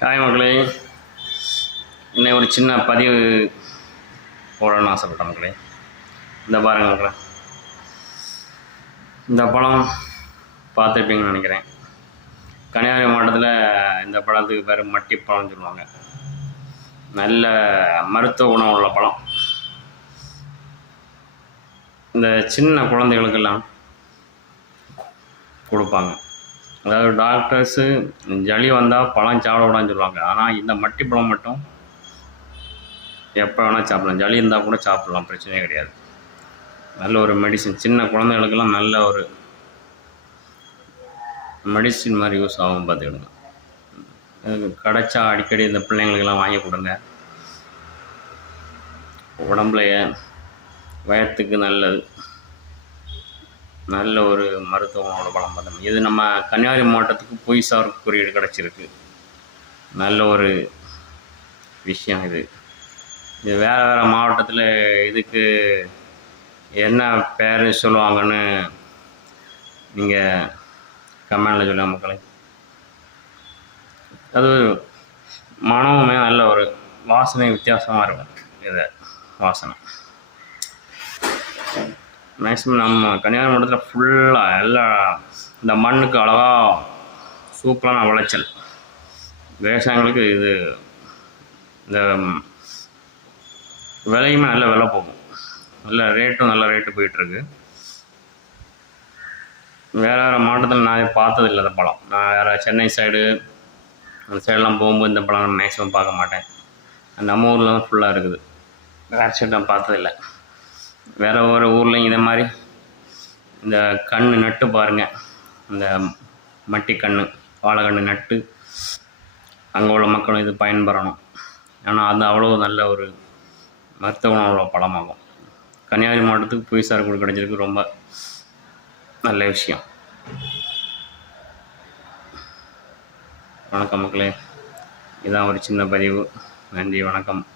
Hi மக்களே இன்னும் ஒரு சின்ன பதிவு போடணும்னு ஆசைப்பட்டேன் மக்களே. இந்த பாருங்கள் மக்களே. இந்த பழம் பார்த்துருப்பீங்கன்னு நினைக்கிறேன். கன்னியாகுமரி மாவட்டத்தில் இந்த படத்துக்கு பேர் மட்டி பழம்னு சொல்லுவாங்க. நல்ல மருத்துவ குணம் உள்ள பழம் இந்த சின்ன குழந்தைகளுக்கெல்லாம் கொடுப்பாங்க. அதாவது டாக்டர்ஸு ஜலி வந்தால் பழம் சாப்பிடக்கூடாதுன்னு சொல்லுவாங்க. ஆனால் இந்த மட்டி பழம் மட்டும் எப்போ வேணால் சாப்பிடலாம். ஜலி இருந்தால் கூட சாப்பிடலாம். பிரச்சனையே கிடையாது. நல்ல ஒரு மெடிசின் சின்ன குழந்தைகளுக்கெல்லாம் நல்ல ஒரு மெடிசின் மாதிரி யூஸ் ஆகும் பார்த்துக்கிடுங்க கிடச்சா அடிக்கடி இந்த பிள்ளைங்களுக்கெல்லாம் வாங்கி கொடுங்க. உடம்புல வயத்துக்கு நல்லது. நல்ல ஒரு மருத்துவமனோட பலம் பழம் பார்த்தோம் இது நம்ம கன்னியாகுமரி மாவட்டத்துக்கு புவிசார் குறியீடு கிடச்சிருக்கு. நல்ல ஒரு விஷயம் இது. இது வேறு வேறு மாவட்டத்தில் இதுக்கு என்ன பேர் சொல்லுவாங்கன்னு நீங்கள் கமெண்டில் சொல்லுங்கள் மக்களை. அது மனமுமே நல்ல ஒரு வாசனை வித்தியாசமாக இருக்கும். இதை வாசனை. மேக்ஸிமம் நம்ம கன்னியாகுமரி மாவட்டத்தில் ஃபுல்லாக எல்லா இந்த மண்ணுக்கு அழகாக சூப்பரான விளைச்சல். விவசாயிகளுக்கு இது இந்த விலையுமே நல்ல விலை போகும். நல்ல ரேட்டும் நல்ல ரேட்டு போயிட்டுருக்கு. வேறு வேறு மாவட்டத்தில் நான் பார்த்ததில்ல இந்த பழம். நான் வேறு சென்னை சைடு அந்த சைடெலாம் போகும்போது இந்த பழம் மேக்ஸிமம் பார்க்க மாட்டேன். நம்ம ஊரில் தான் ஃபுல்லாக இருக்குது. வேறு சைடு நான் பார்த்ததில்ல. வேறு ஒரு ஊர்லேயும் இதே மாதிரி இந்த கண் நட்டு பாருங்கள் இந்த மட்டி கண் வாழைக்கண்ணு நட்டு அங்கே உள்ள மக்களும் இது பயன்பெறணும். ஏன்னா அது அவ்வளோ நல்ல ஒரு மருத்துவ குணம் பழமாகும் கன்னியாகுமரி மாவட்டத்துக்கு புவிசார் கூட கிடைச்சிருக்கு ரொம்ப நல்ல விஷயம். வணக்கம் மக்களே. இதான் ஒரு சின்ன பதிவு. நன்றி வணக்கம்.